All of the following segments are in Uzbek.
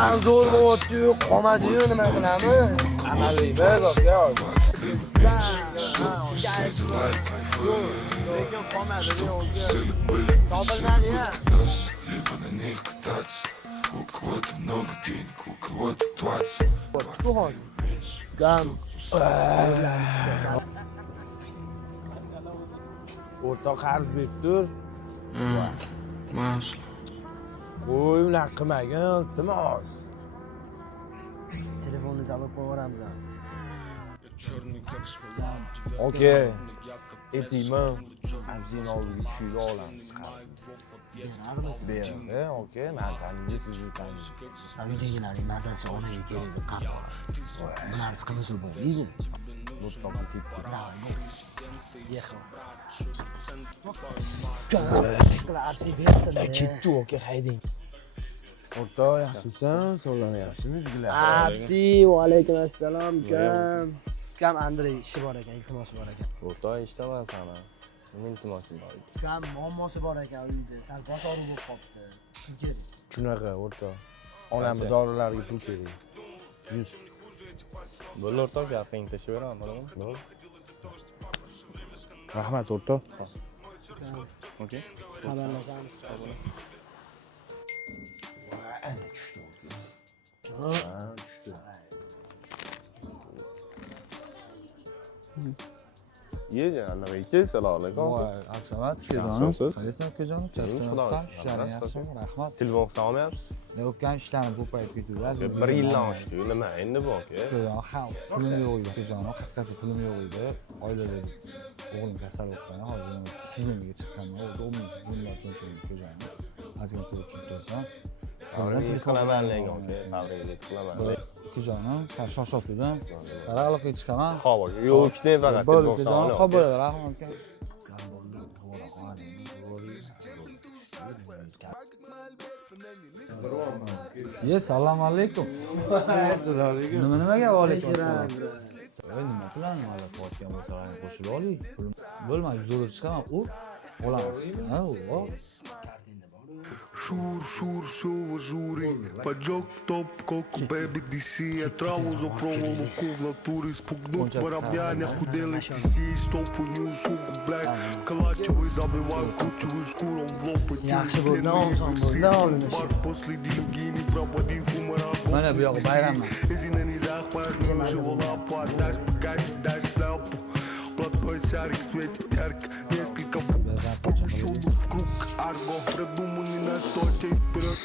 ham zo'r bo'lyapti-yu, qolmadi-yu, nima qilamiz? Amallaymiz, aka. Lekin qolmadi-yu, topilmadi-ya. Либо на них кататься. У кого-то много денег, у кого-то 20. Gam. O'rta qarz beribdir. Mashallah. Qo'y, unaqa qilmagin, iltimos. Telefoningizni olib qo'yaveramiz. Okay. Etima. Hamzini oldiga tushirib olamiz qarzni. Bering, okay, men taniysiz, sizni taniyman. Uydagilarning mazasi onaga kerak deb qarab olasiz. Bularni qilmasa bo'lmaydi. Bu topib ketdi. Apsi bersin. Ketdi, okay, hayding. O'rta, yaxshimisan? Sog'lana yaxshimi bizlar? Apsi, va alaykum assalom, ukam. Ukam Andrey ishi bor ekan, iltimosi bor ekan. O'rta, eshitaman. Nima iltimosi bor ekan? Ukam muammosi bor ekan uyda. Sal bosh og'rig'i bo'lib qopti. Kerak. Shunaqa, o'rta. Onamni dorilarga pul kerak. 100. Bo'ldi o'rtoq, gapingni tashib beraman, bo'ladimi? Rahmat, o'rta. Okey. Xabarlashamiz. Ana tushdi. Tushdi. Ye, anavaychi, assalomu alaykum. Absamat, Yaxshimisiz? qayersan ukajonim? Ishlaring yaxshimi? Rahmat. Telefon qilsa olmayapsiz? Ukam ishlarni ko'payib ketdi. Bir yildan oshdi, nima endi bu aka? Ukajonim, ha, pulim yo'q edi. Ukajonim, haqiqatda pulim yo'q edi. Oilada o'g'lim kasal bo'lgan, hozir tuzilmaga chiqqanman. O'zi o'g'lim pulimlar cho'nchaydi ukajonim. Ozgina pul uchun tursam. Tabriklik qilaman menga aka, tabriklik qilaman. Ukajonim, sen shoshotuvdan. Qara aloqaga chiqaman. Xo'p, yo'q, ikkita faqat Bo'ldi, telefon qilsa ukajonim, xo'p bo'ladi, rahmat aka. Assalomu alaykum. Nimaga alaykum assalom? Nima qilamiz? Hali qo'shgan bo'lsalar qo'shib oling. Bo'lmadi, zo'r chiqaman, u olamiz. Ha, u. Шур, шур, все в ажуре. Поджог, топ, коко, беби, DC. Я траву за промо, луку в натуре. Спугнут воробьяня, худелый TC. Стопу, суку, блядь. Калачевый забиваю, кручевый шкуром в лоб. Yaxshi bo'ldi, oson bo'ldi, oldin Бар после Дилюгини, проводив умора. Mana bu yoq bayramman. Если не захват, не живола, подашь, покажешь, дашь шляпу. Платной шарик светит ярко, несколько пошел в круг. Арго, продуманный на 100 вперед.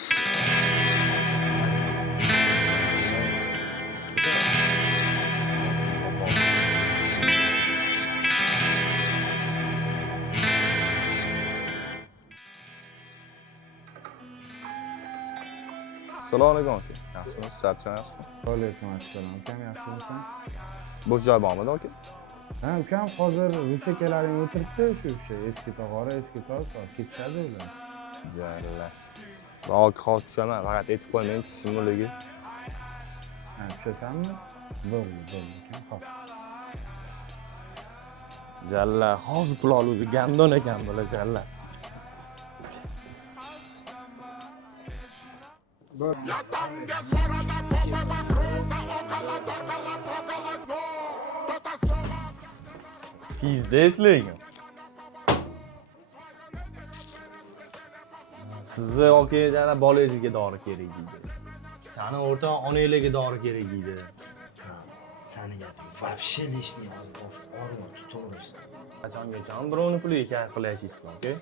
Assalomu alaykum aka. Yaxshimisiz? Charchamayapsizmi? Alaykum assalom. Ukam yaxshimisan? Bo'sh joy bormidi aka? Ha, ukam hozir rusakalaring o'tiribdi, shu eski tog'ora, eski toz, ketishadi ular. Jalla. Hozir tushaman, faqat aytib qo'ying, tushishim bo'ligi. Ha, tushasanmi? Bo'ldi, ukam, xo'p. Jalla, hozir pul oluvdi, gandon ekan bular jalla. Pizdes lekin. Sizni okeydan bolangizga dori kerak deydi. Sani o'rtoq onangizga dori kerak deydi. Sani gaping вообще лишний hozir bosh og'riyapti, to'g'risi. Qachongacha birovni puliga kar qilasizmi, okey?